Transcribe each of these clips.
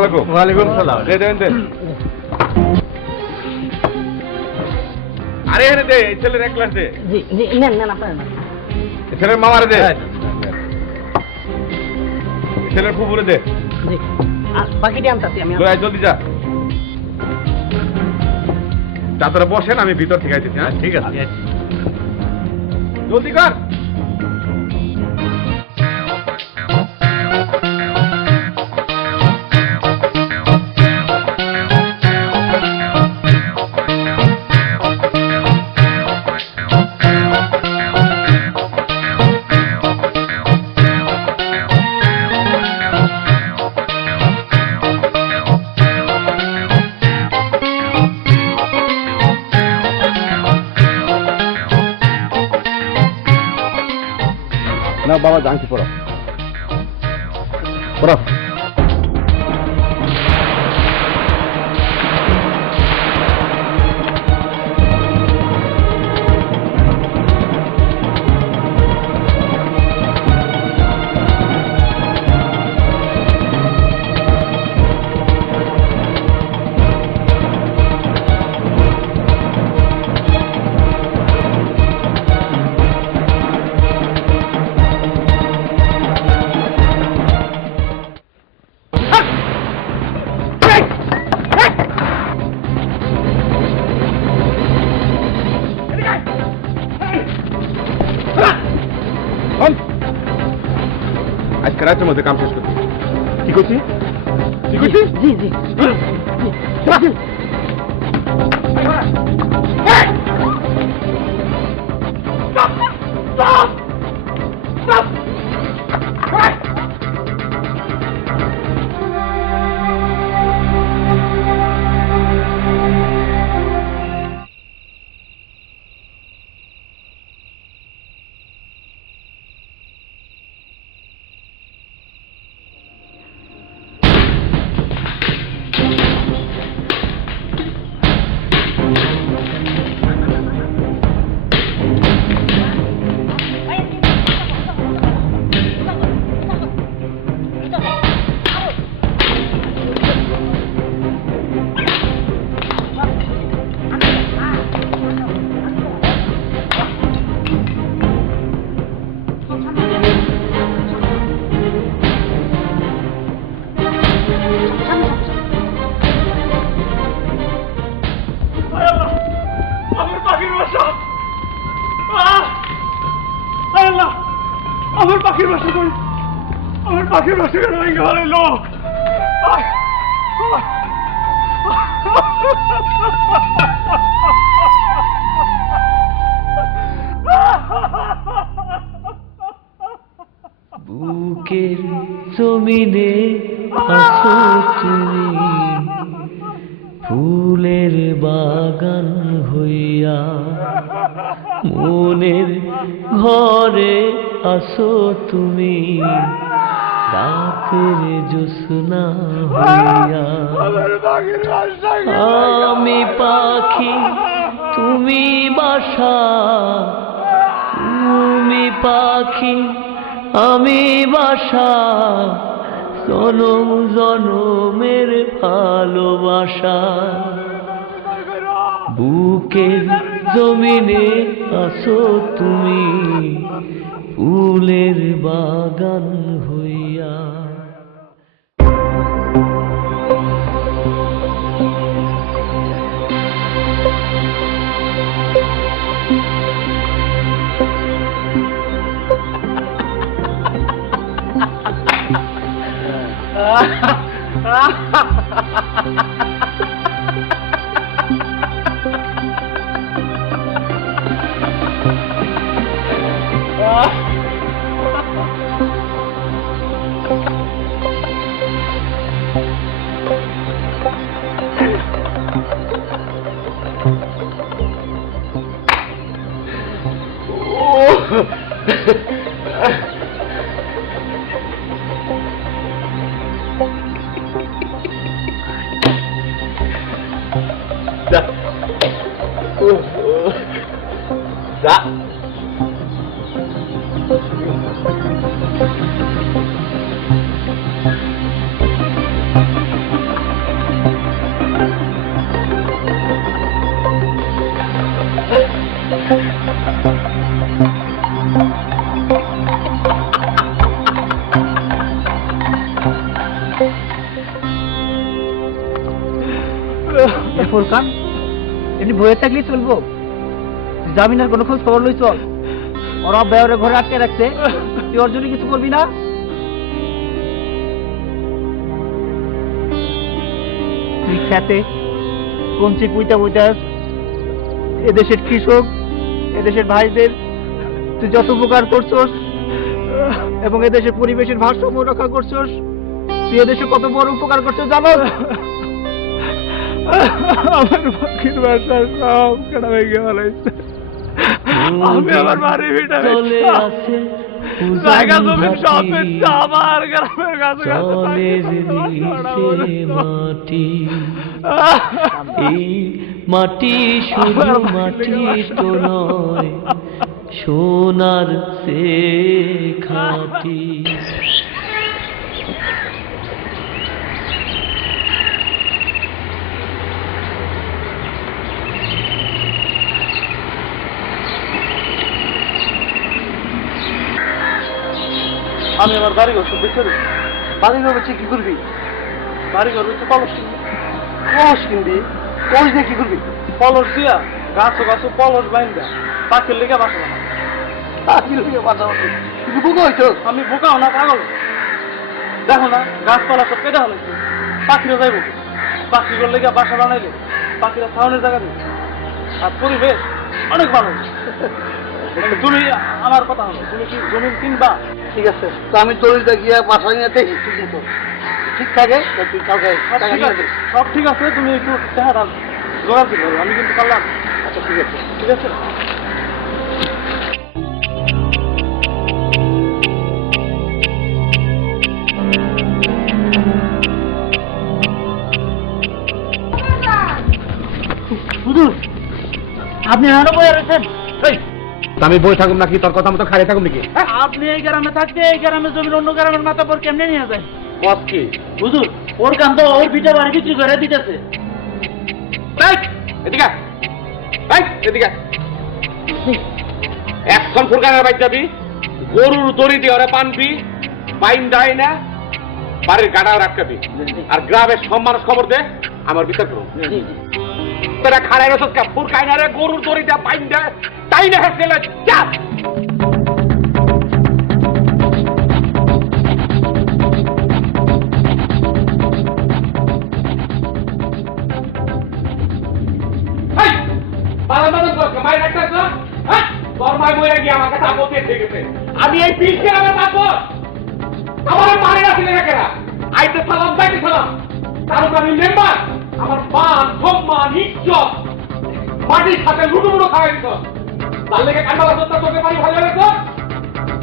আলাইকুম। ওয়ালাইকুম সালাম। দেন। আরে দে, এই ছেলের এক গ্লাস দে। জি জি, নেন আপনার ছেলের মামারে দে, ছেলের ফুপুরে দে। জি, আর বাকিটা আনতাছি আমি। জলদি যা, তোরা বসেন, আমি ভিতর থেকে আইতেছি। হ্যাঁ ঠিক আছে, জলদি কর। না বাবা, জানছি পড়ো। আজকে রাতের মধ্যে কাম শেষ করছি। কি করছি? জি জি বুকের জমিনে আছো তুমি, ফুলের বাগান হইয়া, মনের ঘরে আছো তুমি, রাতের জ্যোৎস্না হইয়া। আমি পাখি তুমি বাসা, তুমি পাখি আমি বাসা, জনম জনমের ভালোবাসা। বুকের জমিনে আছো তুমি, ফুলের বাগান হইয়া। ফোরকান এমনি বইয়ে থাকলেই চলবো? জামিনের কোনো খোঁজ খবর লইছ? ওরা বেয়ারে ঘরে আটকে রাখছে, তুই ওর জন্য কিছু করবি না? তুই খেতে কঞ্চি পুইতা পুইতা এদেশের কৃষক, এদেশের ভাইদের তুই যত উপকার করছস এবং এদেশের পরিবেশের ভারসাম্য রক্ষা করছস, তুই এদেশে কত বড় উপকার করছস জানো? আমার পাখির বাসা সব কেনা ভেঙে ফেলাইছে। আমি আমার বাড়ি ভিটা চলে আসে জায়গা জমি সব বেচছে, আমার গ্রামের কাছে মাটি। এই মাটি শুধু মাটি তো নয়, সোনার সে খাঁটি। আমি আমার বাড়িঘর সব বেচে দেবো। বাড়িঘর বেচে কি করবি? বাড়িঘর বেচে কলস কিনবি। কলস কিনবি? কলস দিয়ে কি করবি? কলস দিয়া গাছ কলস বাইন্দা পাখির লেগে বাসা বানা। পাখির লেগে বাসা বানা? তুমি বোকা হইছো? আমি বোকাও না, পাগল। দেখো না গাছপালা সব কেটে হলাইছে, পাখিরা যাইব। পাখিগুলোর লেগে বাসা বানাইলে পাখিরা ছাউনের জায়গা দেবে, আর পরিবেশ অনেক ভালো। তুমি আমার কথা হলো, তুমি কি জমি কিনবা? ঠিক আছে, তো আমি দলিলটা গিয়ে বাসা নিয়ে দেখি ঠিক মতো ঠিক থাকে। সব ঠিক আছে, তুমি একটু দেখা দাও, জোগাড় দিতে হবে। আমি কিন্তু পারলাম। আচ্ছা ঠিক আছে, ঠিক আছে। হুজুর, আপনি আরো বয়ে রয়েছেন? আমি বই থাকুম নাকি তোর কথা মতো খাইয়ে থাকুম নাকি? আপনি এই গ্রামে থাকতে এই গ্রামের জমির অন্য গ্রামের মাথা পর কেমনে নিয়ে যায়? বস কি হুজুর, ওর কাম তো ওর ভিটা বাড়ি বিক্রি করে দিতেছে। এদিকে এদিকে এখন ফুরকানের বাইক যাবি, গরুর দড়ি দিয়ে ওরা পানবি, পাইন দেয় না, বাড়ির গাড়াও রাখবি, আর গ্রামের সব মানুষ খবর দে আমার বিচার করো। তোরা খাড়াই রসদ কা ফুরকাই না রে, গরুর দড়ি দিয়ে পাইন দেয় তাই না হেসে চাপ। আমি এই বিল গ্রামে থাকবো, আমার পানি রাখি না কেনা আইতে সালাম যাইতে সালাম, কারণ আমি মেম্বার, আমার মান সম্মান ইজ্জত মাটির সাথে লুটুমুটো খাওয়াই দিত। তার লেগে কান্ডালা সত্তা তোকে পানি ভালো লেগেছ,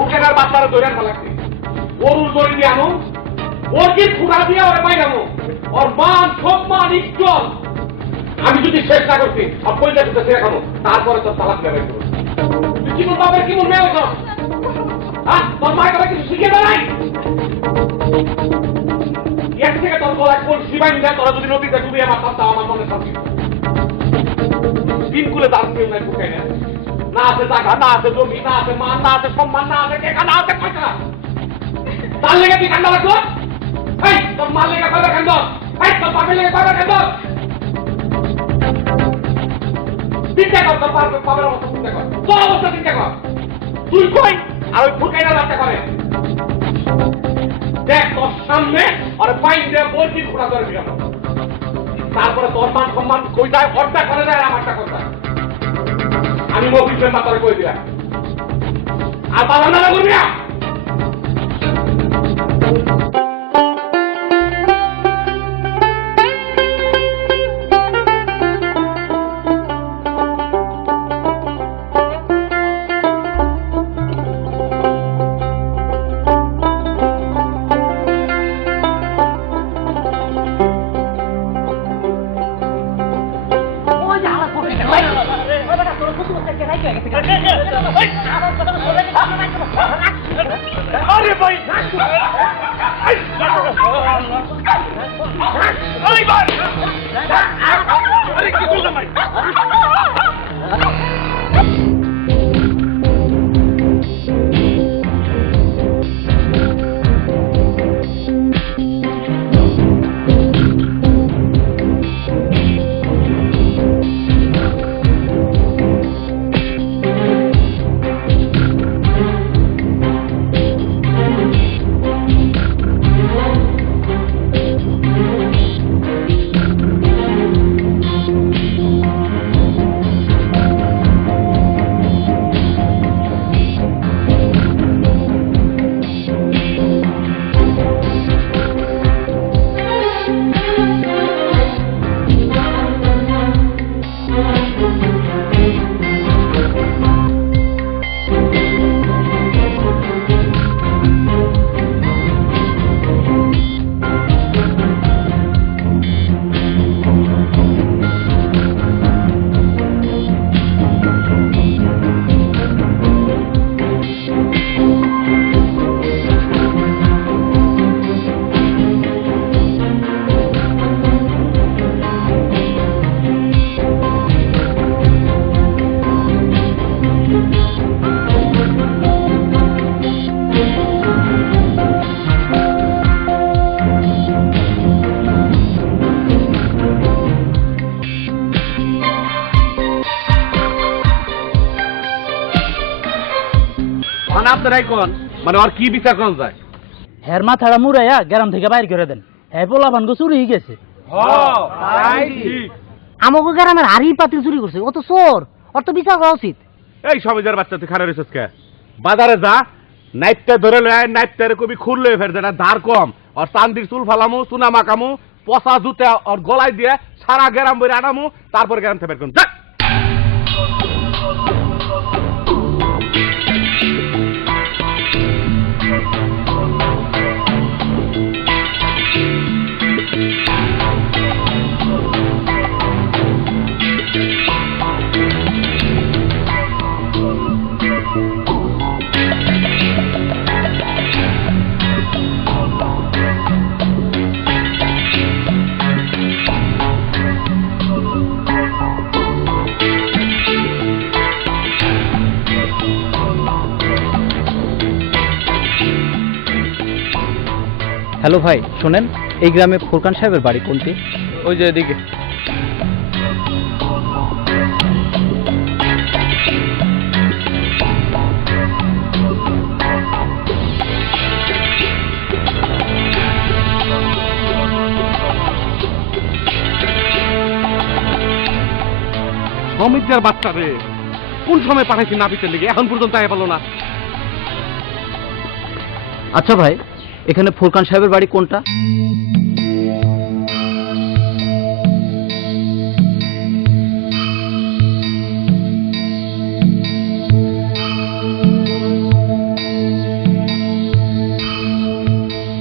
উঠেন আর বাচ্চারা দৈরান লাগছে, গরুর দড়ি দিয়ে আনো, ওর কি খুঁড়া দিয়ে ওরা পাই নামো, ওর মান সম্মান ইজ্জত আমি যদি শেষ না করছি সব পয়সা দিতে শেষ খাবো, তারপরে তোর তালাক দেবে। তুই কি বল বাবার কি বল মেয়ে হতো? হ্যাঁ, তোর মায়ের কথা কিছু শিখে দেয় এক থেকে তোর গলায় কোন শিবাই নিলে তোরা যদি নদীতে ডুবিয়ে আমার সন্তান আমার মনে শান্তি দিনগুলো তার কেউ নাই ঢুকাই না, না আছে টাকা, না আছে জমি, না আছে মান, না আছে সম্মান, না আছে টেকা, না আছে পয়সা। তার লেগে তুই কান্না লাগলো? এই তোর মার লেগে কয়বার কান্দ, এই তোর বাপের লেগে কয়বার কান্দ, চিন্তা কর, তোর বাপের অবস্থা চিন্তা কর, তোর অবস্থা চিন্তা কর। তুই কই আর ওই ফুটকাইটা রাস্তা করে দেখ তোর সামনে আর পাইন দিয়ে বলছি ঘোরা ধরে বিরানো, তারপরে তোর মান সম্মান কই যায়, অর্ধা করে দেয় আমারটা কথা। আমি মফিজ মেম্বার তোরে কই দিলাম, আর বাবা নামে করবি না। আরে ভাই আরে কি করলাম ভাই? আপনারাই কোন মানে ওর কি বিচার করা যায়? হের মাথাটা মুড়াইয়া গ্রাম থেকে বাইর করে দেন। হ্যাঁ পোলা ভানগো চুরি হয়ে গেছে। তাই ঠিক। আমাকে গ্রামের হাড়ি পাতিল চুরি করছে, ও তো চোর, ওর তো বিচার করা উচিত। এই সমাজের বাচ্চা তুই খারাপ রেছিস কে? বাজারে যা, নাইটটা ধরে লয়, নাইটটারে কবি খুললে ফের যেটা ধার কম, আর চান্দির চুল ফালামু, চুনা মাকামু, পচা জুতে ওর গলায় দিয়ে সারা গ্রাম বইরে আনামু, তারপর গ্রাম থেকে বের করুন। যা। হ্যালো ভাই, শোনেন, এই গ্রামে ফুরকান সাহেবের বাড়ি কোনটি? ওই যে এদিকে। সমিতির বাচ্চা রে, কোন সময় পাঠাইছি নাপিতের লেগে, এখন পর্যন্ত আয় পারলো না। আচ্ছা ভাই, এখানে ফুরকান সাহেবের বাড়ি কোনটা?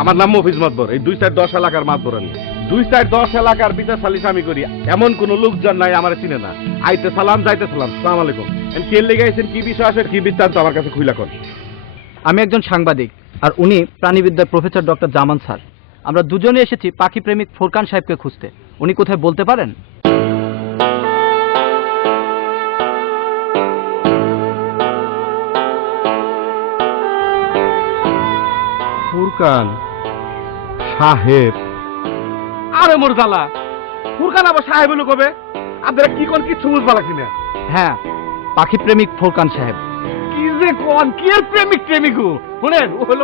আমার নাম মফিজ মাতবর, এই 2-4-10 এলাকার মাতবর আমি। 2-4-10 এলাকার বিচার সালিশ আমি করি, এমন কোন লোকজন নাই আমার চিনে না। আইতে সালাম, যাইতে সালাম, সালাম আলাইকুম। কে লেগে আইছেন, কি বিষয় আছে, কি বৃত্তান্ত আমার কাছে খুইলা কর। আমি একজন সাংবাদিক, আর উনি প্রাণীবিদ্যার প্রফেসর ডক্টর জামান স্যার। আমরা দুজনে এসেছি পাখি প্রেমিক ফুরকান সাহেবকে খুঁজতে। উনি কোথায় বলতে পারেন? ফুরকান সাহেব? আরে মোর জালা, ফুরকান আবার সাহেব হলো কবে? আপনারা কি কোন কিছু বুঝবা লাগি না। হ্যাঁ, পাখি প্রেমিক ফুরকান সাহেব। কি যে কোন, কি এর প্রেমিক প্রেমিক? শুনেন, ও হলো